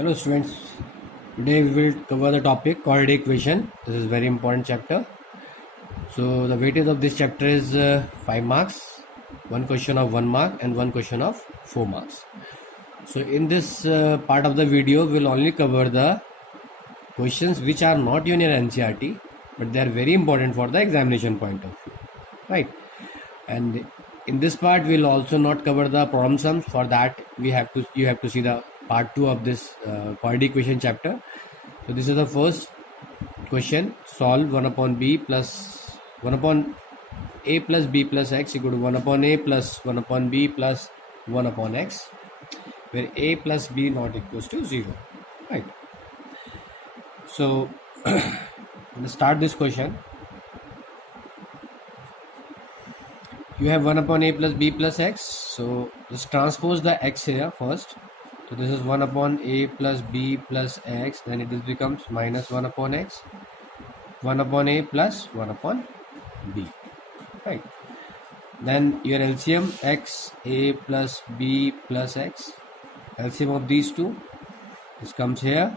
Hello students, today we will cover the topic quadratic equation. This is very important chapter. So the weightage of this chapter is 5 marks, one question of 1 mark and one question of 4 marks. So in this part of the video we will only cover the questions which are not in your NCERT but they are very important for the examination point of view, right? And in this part we will also not cover the problem sums. For that you have to see the part 2 of this quadratic equation chapter. So this is the first question. Solve 1 upon b plus 1 upon a plus b plus x equal to 1 upon a plus 1 upon b plus 1 upon x, where a plus b not equals to 0, right? So let's start this question. You have 1 upon a plus b plus x, so let's transpose the x here first. So this is 1 upon a plus b plus x, then it becomes minus 1 upon x, 1 upon a plus 1 upon b, right? Then your LCM x, a plus b plus x, LCM of these two, this comes here,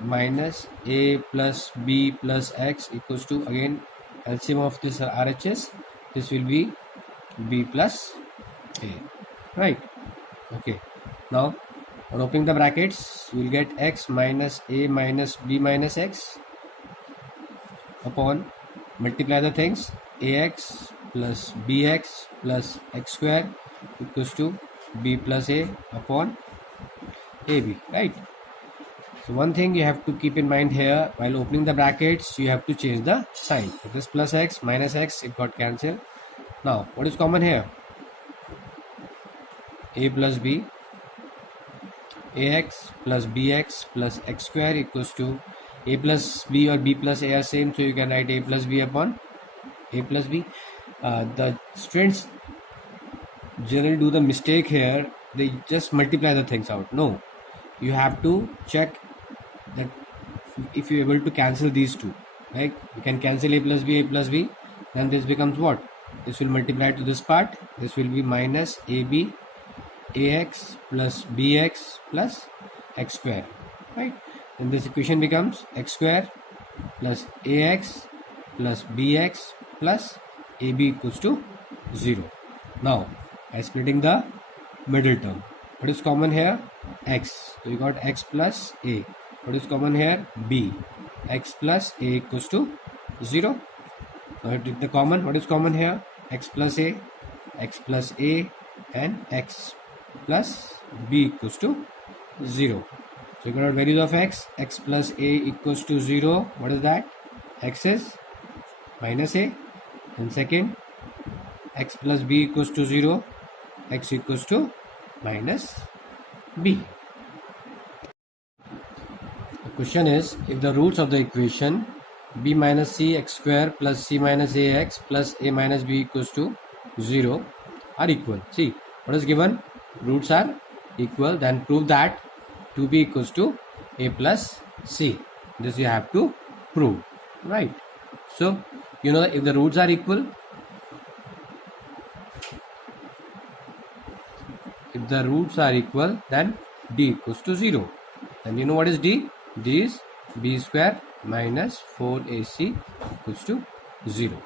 minus a plus b plus x equals to, again LCM of this RHS, this will be b plus a, right? Okay, now on opening the brackets we will get x minus a minus b minus x upon, multiply the things, ax plus bx plus x square equals to b plus a upon ab, right? So one thing you have to keep in mind here, while opening the brackets you have to change the sign. So this plus x minus x, it got cancelled. Now what is common here? A plus b, ax plus bx plus x square equals to a plus b or b plus a are same, so you can write a plus b upon a plus b. The students generally do the mistake here, they just multiply the things out. No, you have to check that if you are able to cancel these two, right? You can cancel a plus b, then this becomes what? This will multiply to this part, this will be minus ab ax plus bx plus x square, right? Then this equation becomes x square plus ax plus bx plus ab equals to 0. Now by splitting the middle term, what is common here? X, so you got x plus a. What is common here? B, x plus a equals to 0. Now you take the common, what is common here? X plus a and x plus b equals to 0. So you got values of x plus a equals to 0. What is that? X is minus a, and second x plus b equals to 0, x equals to minus b. The question is, if the roots of the equation b minus c x square plus c minus ax plus a minus b equals to 0 are equal. See, what is given? Roots are equal, then prove that 2b equals to a plus c. This you have to prove, right? So you know, if the roots are equal, then d equals to 0. Then you know what is d? D is b square minus 4ac equals to 0.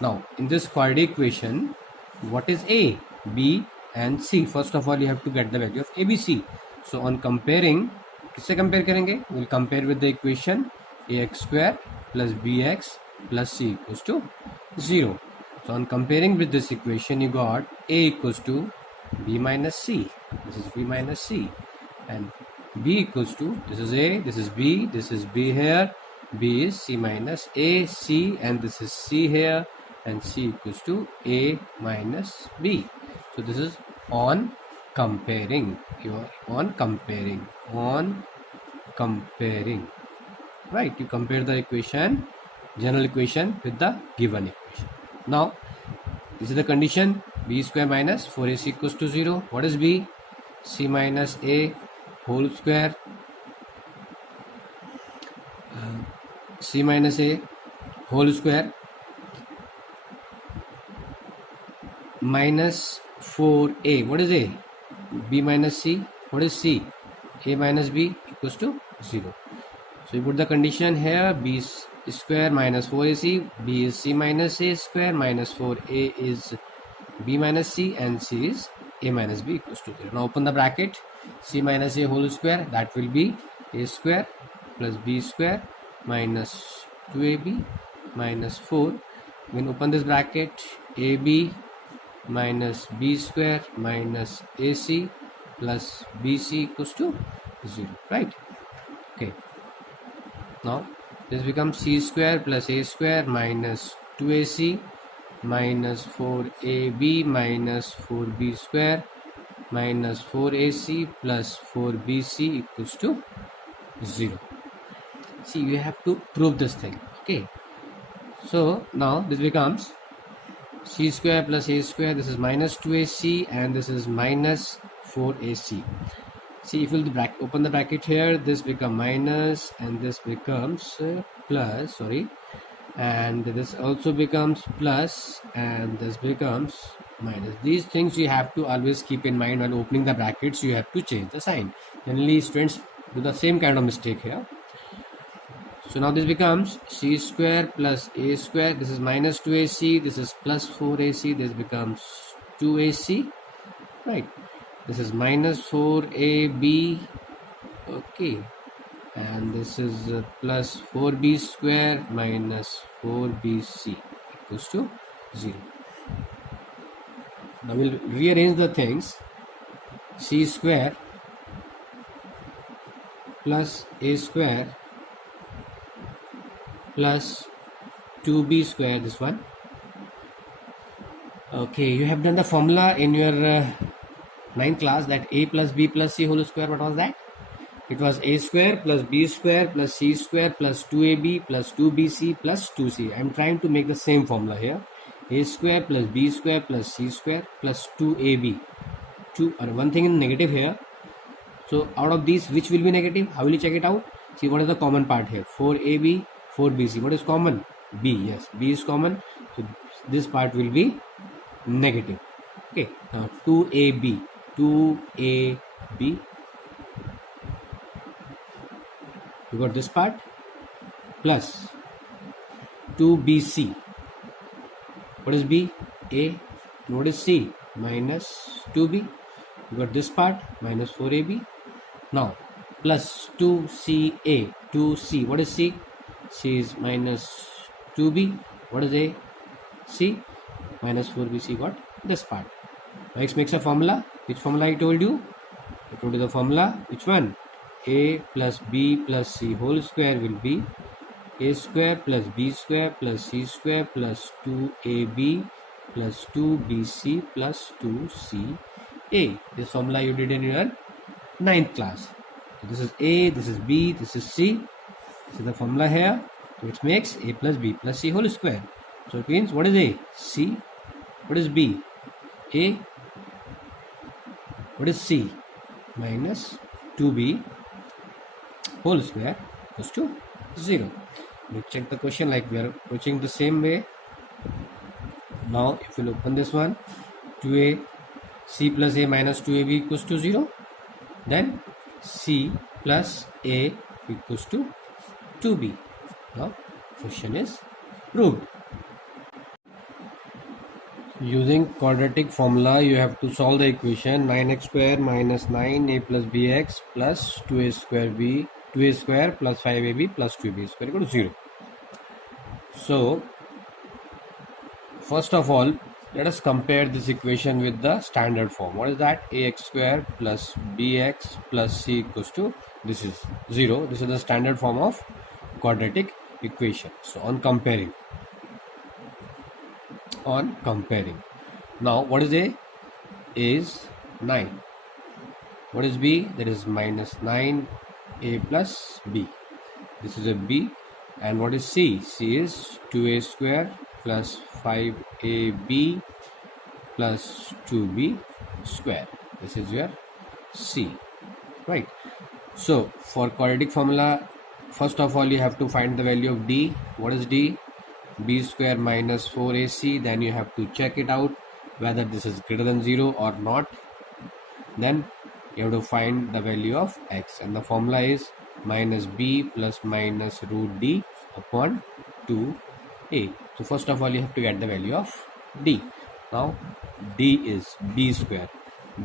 Now in this quadratic equation, what is a, b and c? First of all you have to get the value of abc. So on comparing, किससे compare करेंगे? We will compare with the equation ax square plus bx plus c equals to 0. So on comparing with this equation, you got a equals to b minus c. This is b minus c, and b equals to, this is a, this is b here, b is c minus a, c, and this is c here, and c equals to a minus b. So this is on comparing. You are on comparing, right? You compare the equation, general equation, with the given equation. Now this is the condition, b square minus 4ac equals to 0. What is b? C minus a whole square, c minus a whole square minus 4a. What is a? B minus c. What is c? a minus b equals to 0. So you put the condition here, b square minus 4ac, b is c minus a square minus 4a is b minus c, and c is a minus b equals to 0. Now open the bracket, c minus a whole square, that will be a square plus b square minus 2ab minus 4. When open this bracket, ab minus b square minus ac plus bc equals to 0, right? Okay, now this becomes c square plus a square minus 2ac minus 4ab minus 4b square minus 4ac plus 4bc equals to 0. See, you have to prove this thing. Okay, so now this becomes c square plus a square, this is minus 2ac and this is minus 4ac. See, if you open the bracket here, this becomes minus and this becomes plus, sorry, and this also becomes plus and this becomes minus. These things you have to always keep in mind when opening the brackets. You have to change the sign. Generally students do the same kind of mistake here. So now this becomes c square plus a square, this is minus 2ac, this is plus 4ac, this becomes 2ac, right? This is minus 4ab, okay, and this is plus 4b square minus 4bc equals to 0. Now we'll rearrange the things. C square plus a square plus 2b square, this one. Okay, you have done the formula in your 9th class, that a plus b plus c whole square. What was that? It was a square plus b square plus c square plus 2ab plus 2bc plus 2c. I am trying to make the same formula here. A square plus b square plus c square plus 2ab. One thing in negative here. So out of these, which will be negative? How will you check it out? See, what is the common part here? 4ab, 4bc. What is common? B. Yes, b is common. So this part will be negative. Okay, now 2ab. 2ab, you got this part, plus 2bc. What is b? A. What is c? Minus 2b. You got this part, minus 4ab. Now plus 2ca. 2c. What is c? C is minus 2b. What is a? C. Minus 4bc. Got this part. X makes a formula. Which formula I told you? I told you the formula. Which one? A plus b plus c whole square will be a square plus b square plus c square plus 2ab plus 2bc plus 2ca. This formula you did in your 9th class. So this is a, this is b, this is c. This is the formula here, which makes a plus b plus c whole square. So it means, what is a? C. What is b? A. What is c? Minus 2b whole square equals to 0. You check the question like we are approaching the same way. Now if you open this one, 2a, c plus a minus 2ab equals to 0. Then c plus a equals to 2b. Now question is proved. Using quadratic formula, you have to solve the equation 9x square minus 9a plus bx plus 2a square plus 5ab plus 2b square equal to 0. So first of all, let us compare this equation with the standard form. What is that? Ax square plus bx plus c equals to, this is 0. This is the standard form of quadratic equation. So on comparing, now what is a? Is 9. What is b? That is minus 9a plus b. This is a b. And what is c? C is 2a square plus 5ab plus 2b square. This is your c, right? So for quadratic formula, first of all you have to find the value of d. What is d? B square minus 4ac. Then you have to check it out whether this is greater than 0 or not. Then you have to find the value of x, and the formula is minus b plus minus root d upon 2a. So first of all you have to get the value of d. Now d is b square.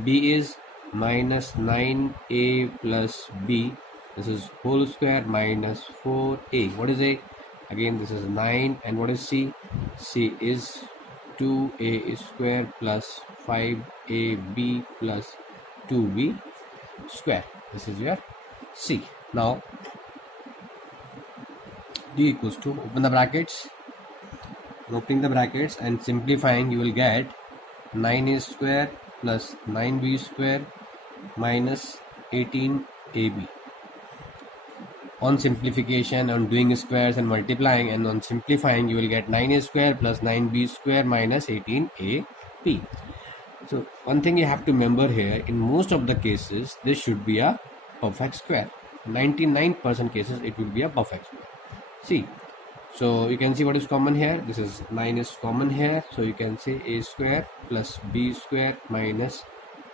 B is minus 9a plus b. This is whole square minus 4a. What is a? Again this is 9, and what is c? C is 2a square plus 5ab plus 2b square. This is your c. Now d equals to, open the brackets, opening the brackets and simplifying, you will get 9a square plus 9b square minus 18ab. On simplification, on doing squares and multiplying, and on simplifying, you will get 9a square plus 9b square minus 18ab. So one thing you have to remember here, in most of the cases this should be a perfect square. 99% cases it will be a perfect square. See, so you can see what is common here. This is 9 is common here, so you can say a square plus b square minus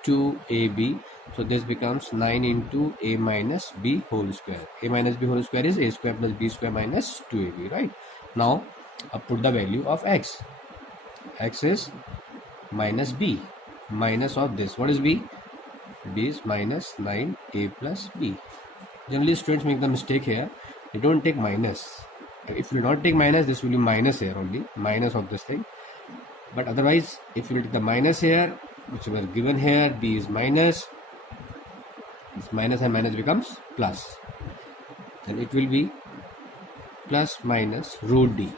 2ab. So this becomes 9 into a minus b whole square. A minus b whole square is a square plus b square minus 2ab, right? Now put the value of x. X is minus b, minus of this. What is b? B is minus 9a plus b. Generally students make the mistake here, they don't take minus. If you do not take minus, this will be minus here only, minus of this thing. But otherwise, if you take the minus here, which were given here, b is minus, this minus and minus becomes plus. Then it will be plus minus root d.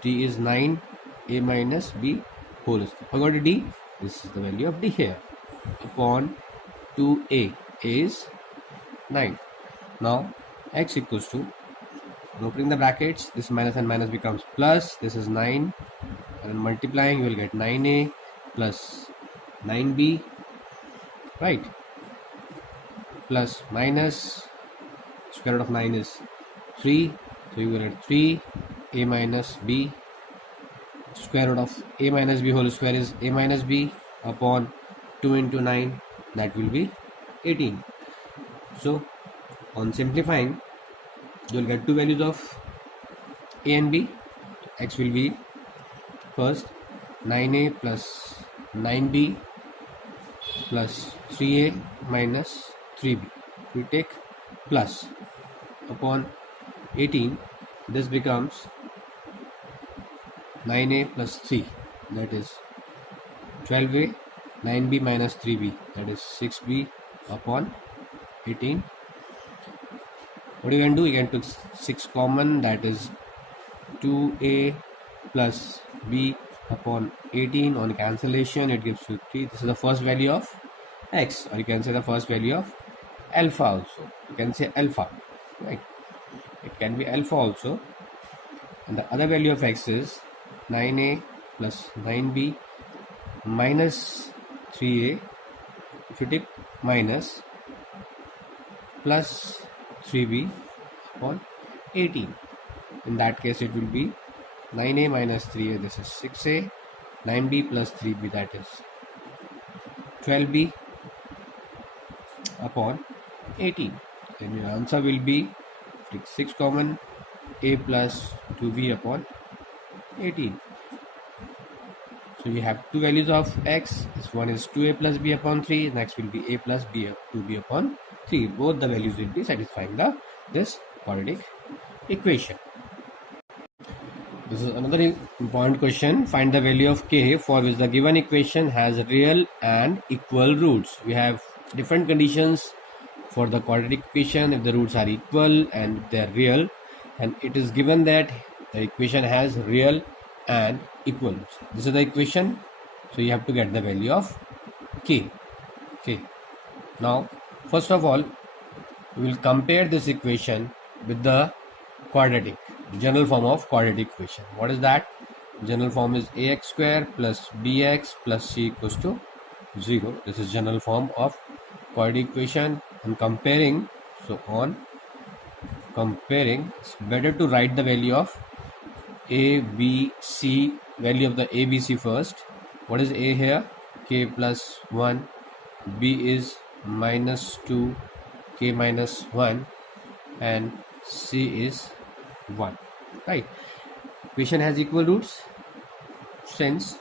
D is 9 a minus b whole square. Forgot the d. This is the value of d here upon 2a. A is 9. Now x equals to, opening the brackets, this minus and minus becomes plus. This is 9, and multiplying you will get 9a plus 9b, right? Plus minus square root of 9 is 3, so you will get 3a minus b. Square root of a minus b whole square is a minus b upon 2 into 9, that will be 18. So on simplifying, you will get two values of a and b. X will be first 9a plus 9b plus 3a minus 3b. We take plus upon 18. This becomes 9a plus 3, that is 12a, 9b minus 3b, that is 6b upon 18. What you can do? You can take 6 common, that is 2a plus b upon 18. On cancellation it gives you 3. This is the first value of x, or you can say the first value of alpha also. You can say alpha, right? It can be alpha also. And the other value of x is 9a plus 9b minus 3a. If you take minus plus 3b upon 18, in that case it will be 9a minus 3a, this is 6a, 9b plus 3b, that is 12b upon 18. Then your answer will be, take 6 common, a plus 2b upon 18. So you have two values of x. This one is 2a plus b upon 3. Next will be a plus b 2b upon 3. Both the values will be satisfying this quadratic equation. This is another important question. Find the value of k for which the given equation has real and equal roots. We have different conditions for the quadratic equation. If the roots are equal and they are real, and it is given that the equation has real and equal roots. This is the equation, so you have to get the value of k. Now first of all, we will compare this equation with the quadratic, general form of quadratic equation. What is that? General form is ax square plus bx plus c equals to 0. This is general form of quadratic equation. And comparing, so on comparing, it's better to write the value of a, b, c, value of the a, b, c first. What is a here? K plus 1. B is minus 2 k minus 1 and c is 1, right? Equation has equal roots. Since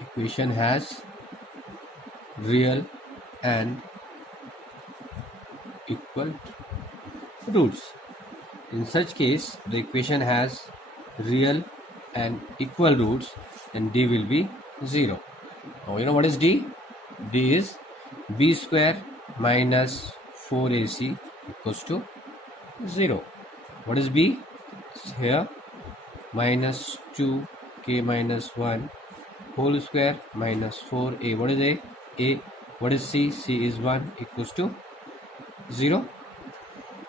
equation has real and equal roots, in such case the equation has real and equal roots, and d will be 0. Now you know what is d? D is b square minus 4ac equals to 0. What is b? Here minus 2k minus 1 whole square minus 4a. What is a? A. What is c? C is 1 equals to 0.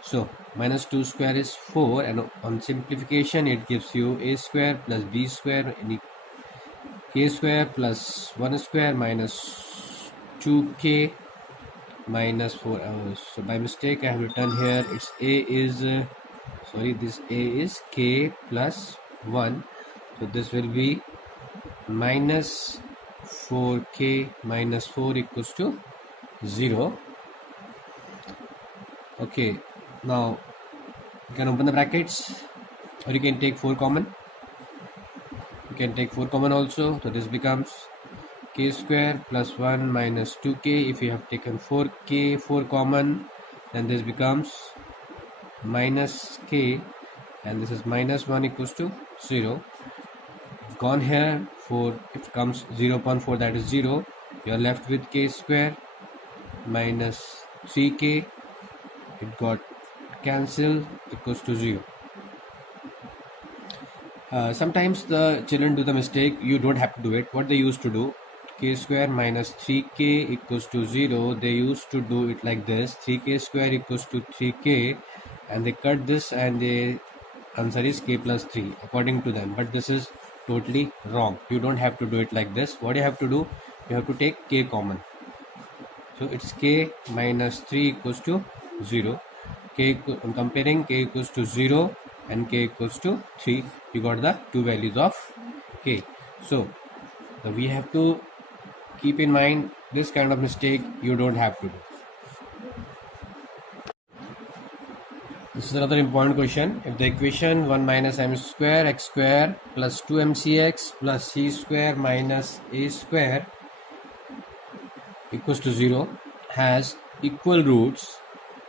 So minus 2 square is 4, and on simplification it gives you a square plus b square k square plus 1 square minus 2k minus 4. So by mistake I have written here it's a is this a is k plus 1, so this will be minus 4k minus 4 equals to 0. Okay, now you can open the brackets, or you can take 4 common. You can take 4 common also, so this becomes k square plus 1 minus 2k. If you have taken 4 common, then this becomes minus k, and this is minus 1 equals to 0. Gone here, 4, it comes 0 upon 4, that is 0. You are left with k square minus 3k. It got cancelled, equals to 0. Sometimes the children do the mistake. You don't have to do it. What they used to do, k square minus 3k equals to 0, they used to do it like this: 3k square equals to 3k, and they cut this, and the answer is k plus 3 according to them. But this is totally wrong. You don't have to do it like this. What you have to do, you have to take k common. So it's k minus 3 equals to 0. On comparing, k equals to 0 and k equals to 3, you got the two values of k. So we have to keep in mind this kind of mistake you don't have to do. This is another important question. If the equation 1 minus m square x square plus 2mcx plus c square minus a square equals to 0 has equal roots,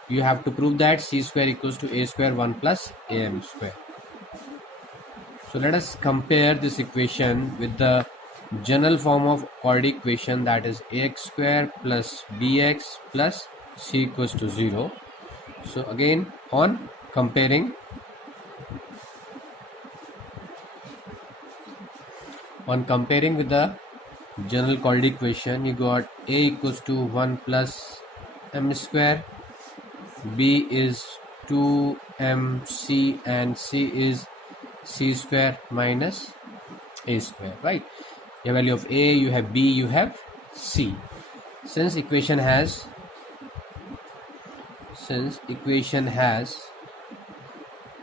you have to prove that c square equals to a square 1 plus am square. So let us compare this equation with the general form of quadratic equation, that is ax square plus bx plus c equals to 0. So again, on comparing with the general quadratic equation, you got a equals to 1 plus m square, b is 2mc, and c is c square minus a square, right? The value of a, you have b, you have c. Since equation has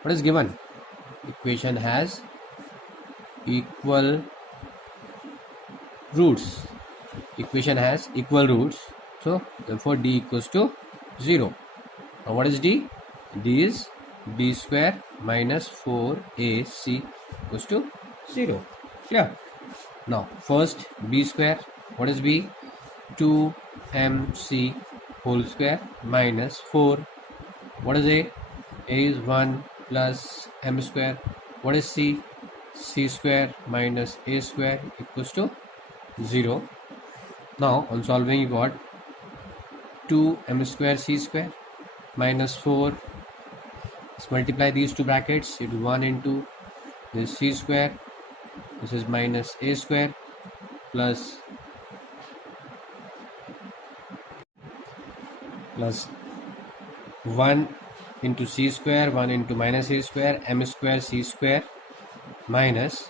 what is given? Equation has equal roots. So therefore d equals to 0. Now what is d? D is b square minus 4ac equals to 0. Clear? Now first b square. What is b? 2mc whole square minus 4. What is a? A is 1 plus m square. What is c? C square minus a square equals to 0. Now on solving, you got 2m square c square minus 4. Let's multiply these two brackets. It is 1 into this c square. This is minus a square plus 1 into c square, 1 into minus a square, m square c square minus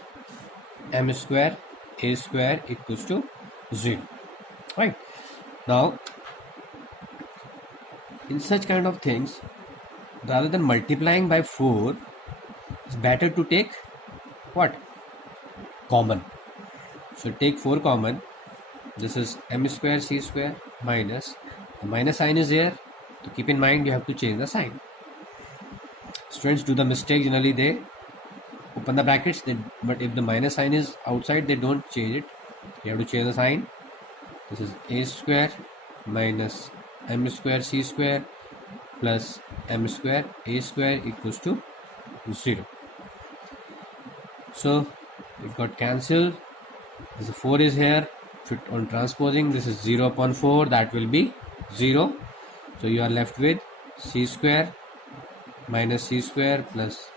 m square a square equals to 0. Right? Now, in such kind of things, rather than multiplying by 4, it's better to take what? Common. So take 4 common. this is m square c square minus, the minus sign is here, so keep in mind you have to change the sign. Students do the mistake, generally they open the brackets, but if the minus sign is outside, they don't change it. You have to change the sign. This is a square minus m square c square plus m square a square equals to 0. So it got cancelled. This 4 is here. On transposing, this is 0 upon 4, that will be 0. So you are left with c square minus c square plus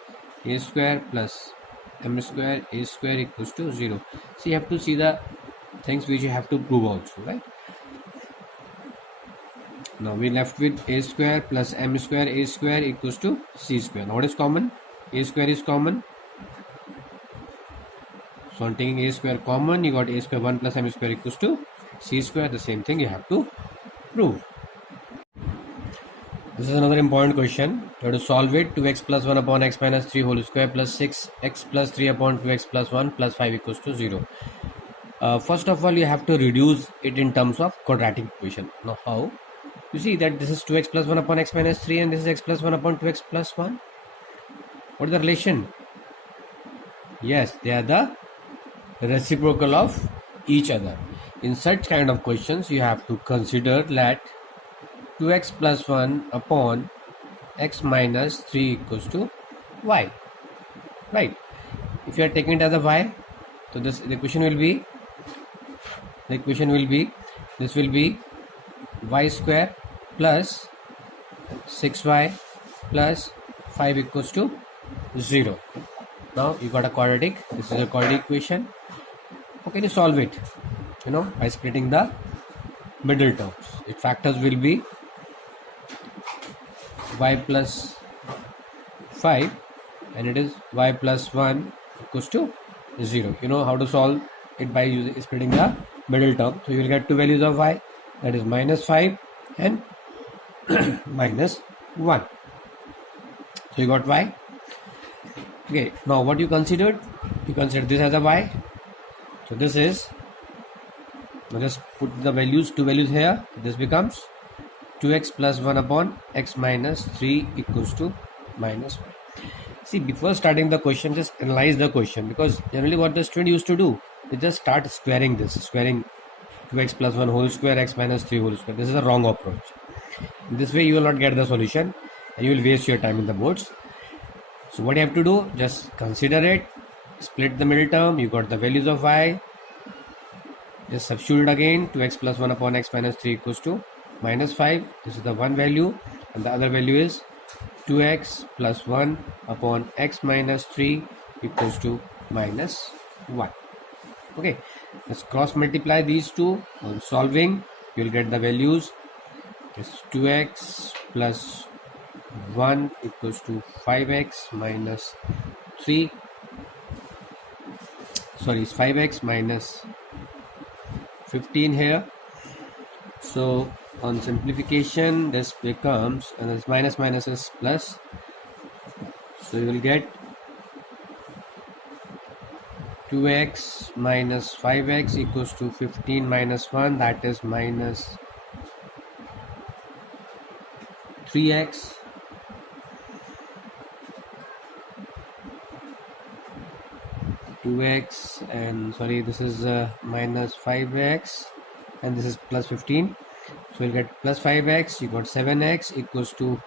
a square plus m square a square equals to 0. So you have to see the things which you have to prove also, right? Now we left with a square plus m square a square equals to c square. Now what is common? A square is common. So on taking a square common, you got a square 1 plus m square equals to c square. The same thing you have to prove. This is another important question. You have to solve it. 2x plus 1 upon x minus 3 whole square plus 6x plus 3 upon 2x plus 1 plus 5 equals to 0. First of all, you have to reduce it in terms of quadratic equation. Now how? You see that this is 2x plus 1 upon x minus 3 and this is x plus 1 upon 2x plus 1. What is the relation? Yes, they are the reciprocal of each other. In such kind of questions, you have to consider that 2x plus 1 upon x minus 3 equals to y, right? If you are taking it as a y, so the equation will be this will be y square plus 6y plus 5 equals to 0. Now you got a quadratic. This is a quadratic equation. How can you solve it? By splitting the middle terms. Its factors will be y plus 5 and it is y plus 1 equals to 0. You know how to solve it by splitting the middle term. So you will get two values of y, that is minus 5 and minus 1. So you got y. Okay, now what you considered? You consider this as a y. So this is, now just put the values, two values here. This becomes 2x plus 1 upon x minus 3 equals to minus 1. See, before starting the question, just analyze the question, because generally what the student used to do, they just start squaring 2x plus 1 whole square, x minus 3 whole square. This is a wrong approach. In this way you will not get the solution and you will waste your time in the boards. So what you have to do, just consider it, split the middle term, you got the values of y, just substitute again, 2x plus 1 upon x minus 3 equals to minus 5. This is the one value and the other value is 2x plus 1 upon x minus 3 equals to minus 1. Okay, let's cross multiply these two. On solving, you will get the values. It's 2x plus 1 equals to 5x minus 3. Sorry, it's 5x minus 15 here. So on simplification, this becomes, and this minus minus is plus. So you will get 2x minus 5x equals to 15 minus 1, that is minus 3x. And sorry, this is minus 5x and this is plus 15. So you'll get plus 5x, you got 7x equals to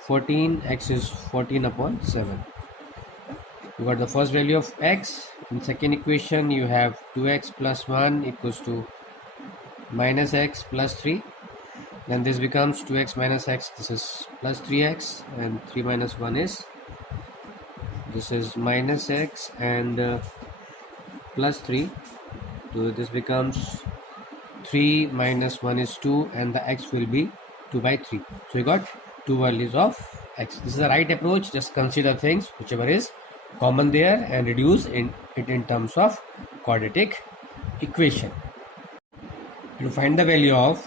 14. X is 14 upon 7. You got the first value of x. In second equation, you have 2x plus 1 equals to minus x plus 3. Then this becomes 2x minus x. This is plus 3x and 3 minus 1 is, this is minus x and plus 3. So this becomes 3 minus 1 is 2 and the x will be 2 by 3. So you got two values of x. This is the right approach. Just consider things whichever is common there and reduce it in terms of quadratic equation. To find the value of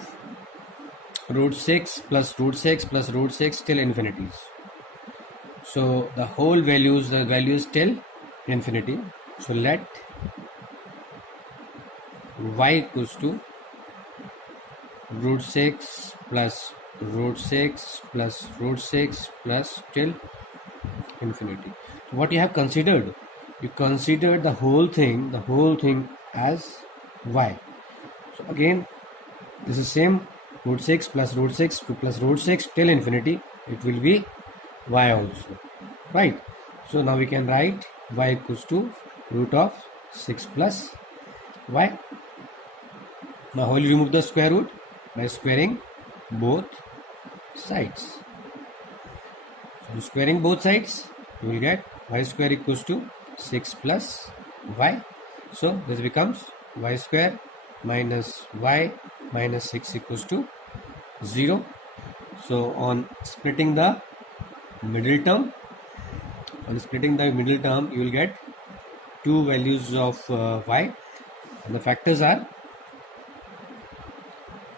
root 6 plus root 6 plus root 6 till infinities. So the whole values, the value is till infinity. So let y equals to root 6 plus root 6 plus root 6 plus till infinity. So what you have considered? You considered the whole thing as y. So again, this is same, root 6 plus root 6 plus root 6 till infinity. It will be y also, right? So now we can write y equals to root of 6 plus y. Now how will you remove the square root? By squaring both sides. So squaring both sides, you will get y square equals to 6 plus y. So this becomes y square minus y minus 6 equals to 0. So on splitting the middle term, you will get two values of y, and the factors are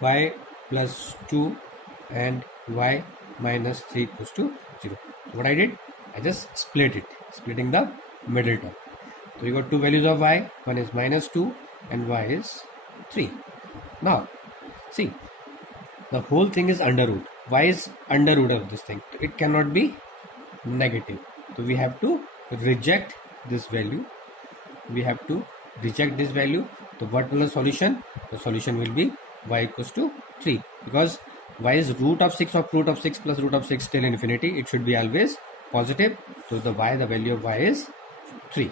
y plus 2 and y minus 3 equals to 0. So what I did, I just splitting the middle term. So we got two values of y, one is minus 2 and y is 3. Now see, the whole thing is under root. Y is under root of this thing. It cannot be negative. So we have to reject this value. So what will the solution? The solution will be y equals to 3, because y is root of 6 plus root of 6 till infinity. It should be always positive. So the value of y is 3.